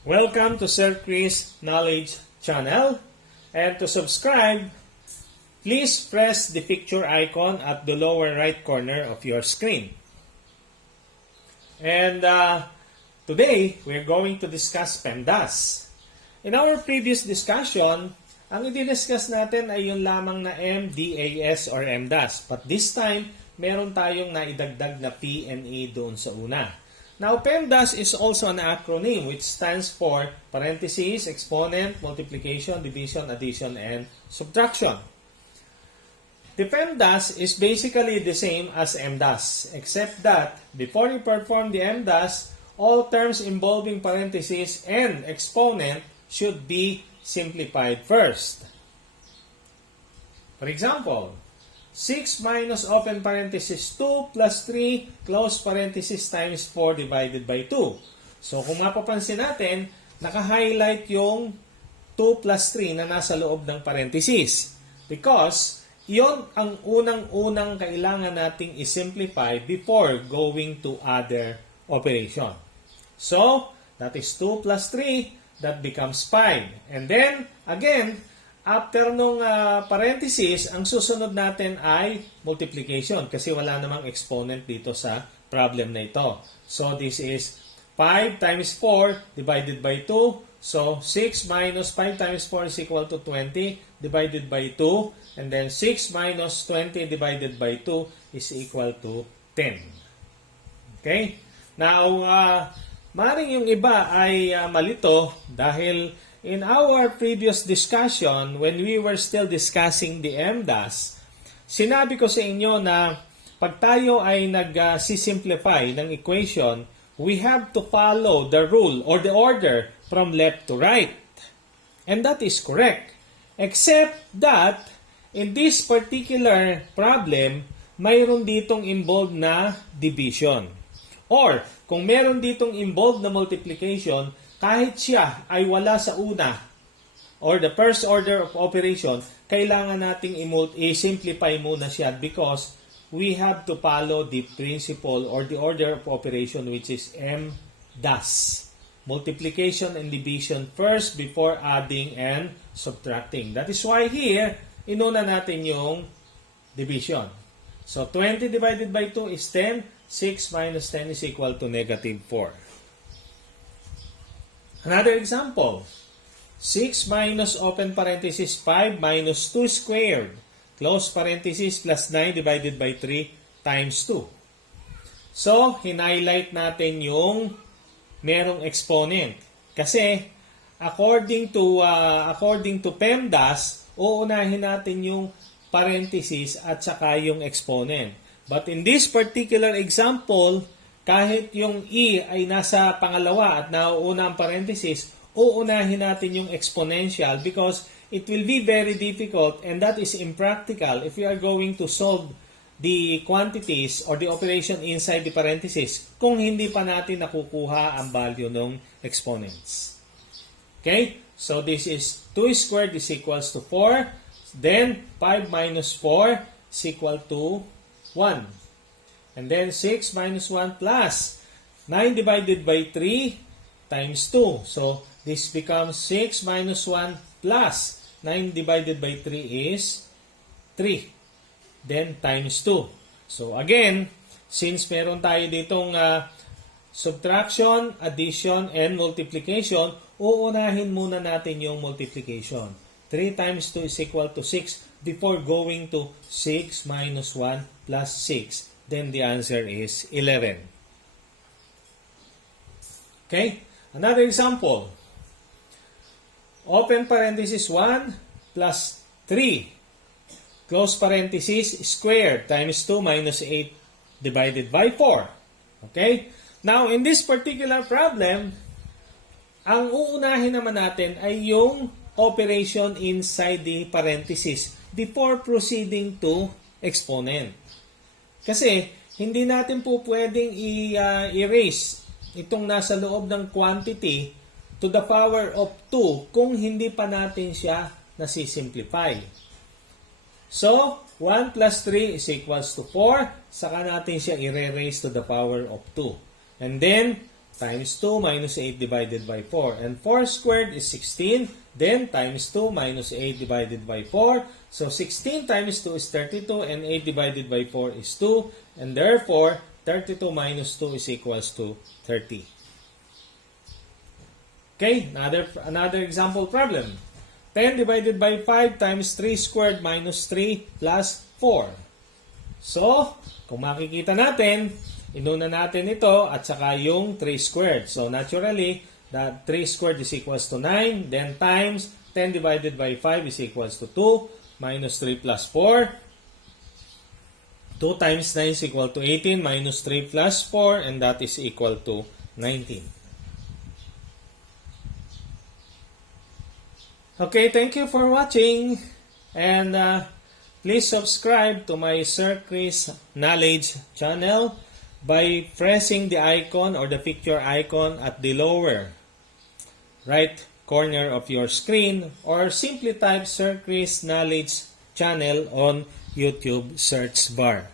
Welcome to Sir Chris Knowledge Channel. And to subscribe, please press the picture icon at the lower right corner of your screen. And today, we're going to discuss PEMDAS. In our previous discussion, ang i-discuss natin ay yung lamang na MDAS or MDAS. But this time, meron tayong naidagdag na P and E doon sa una. Now, PEMDAS is also an acronym which stands for parenthesis, exponent, multiplication, division, addition, and subtraction. The PEMDAS is basically the same as MDAS, except that before you perform the MDAS, all terms involving parenthesis and exponent should be simplified first. For example, 6 minus open parenthesis 2 plus 3 close parenthesis times 4 divided by 2. So kung mapapansin natin, naka-highlight yung 2 plus 3 na nasa loob ng parenthesis. Because yon ang unang-unang kailangan nating i-simplify before going to other operation. So, that is 2 plus 3, that becomes 5. And then, again, after nung parenthesis, ang susunod natin ay multiplication kasi wala namang exponent dito sa problem na ito. So, this is 5 times 4 divided by 2. So, 6 minus 5 times 4 is equal to 20 divided by 2. And then, 6 minus 20 divided by 2 is equal to 10. Okay? Now, maaaring yung iba ay malito dahil in our previous discussion, when we were still discussing the MDAS, sinabi ko sa inyo na pag tayo ay nag-simplify ng equation, we have to follow the rule or the order from left to right. And that is correct. Except that, in this particular problem, mayroon ditong involved na division. Or, kung meron ditong involved na multiplication, kahit siya ay wala sa una or the first order of operation, kailangan nating i-simplify muna siya because we have to follow the principle or the order of operation which is MDAS. Multiplication and division first before adding and subtracting. That is why here, inuna natin yung division. So, 20 divided by 2 is 10. 6 minus 10 is equal to negative 4. Another example, 6 minus open parenthesis 5 minus 2 squared, close parenthesis plus 9 divided by 3 times 2. So, hinighlight natin yung merong exponent. Kasi, according to PEMDAS, uunahin natin yung parenthesis at saka yung exponent. But in this particular example, kahit yung E ay nasa pangalawa at nauuna ang parenthesis, uunahin natin yung exponential because it will be very difficult and that is impractical if we are going to solve the quantities or the operation inside the parenthesis kung hindi pa natin nakukuha ang value ng exponents. Okay? So this is 2 squared is equals to 4. Then 5 minus 4 is equal to 1. And then 6 minus 1 plus 9 divided by 3 times 2. So, this becomes 6 minus 1 plus 9 divided by 3 is 3. Then, times 2. So, again, since meron tayo ditong subtraction, addition, and multiplication, uunahin muna natin yung multiplication. 3 times 2 is equal to 6 before going to 6 minus 1 plus 6. Then the answer is 11. Okay? Another example. Open parenthesis 1 plus 3. Close parenthesis squared times 2 minus 8 divided by 4. Okay? Now, in this particular problem, ang uunahin naman natin ay yung operation inside the parenthesis before proceeding to exponent. Kasi, hindi natin po pwedeng i-erase itong nasa loob ng quantity to the power of 2 kung hindi pa natin siya nasisimplify. So, 1 plus 3 is equals to 4. Saka natin siya i-raise to the power of 2. And then, times 2 minus 8 divided by 4. And 4 squared is 16. Then times 2 minus 8 divided by 4. So 16 times 2 is 32 and 8 divided by 4 is 2. And therefore, 32 minus 2 is equals to 30. Okay, another example problem. 10 divided by 5 times 3 squared minus 3 plus 4. So, kung makikita natin, inuna natin ito at saka yung 3 squared. So, naturally, that 3 squared is equals to 9. Then times 10 divided by 5 is equals to 2 minus 3 plus 4. 2 times 9 is equal to 18 minus 3 plus 4 and that is equal to 19. Okay, thank you for watching and please subscribe to my Sir Chris Knowledge channel by pressing the icon or the picture icon at the lower right corner of your screen or simply type Sir Chris Knowledge channel on YouTube search bar.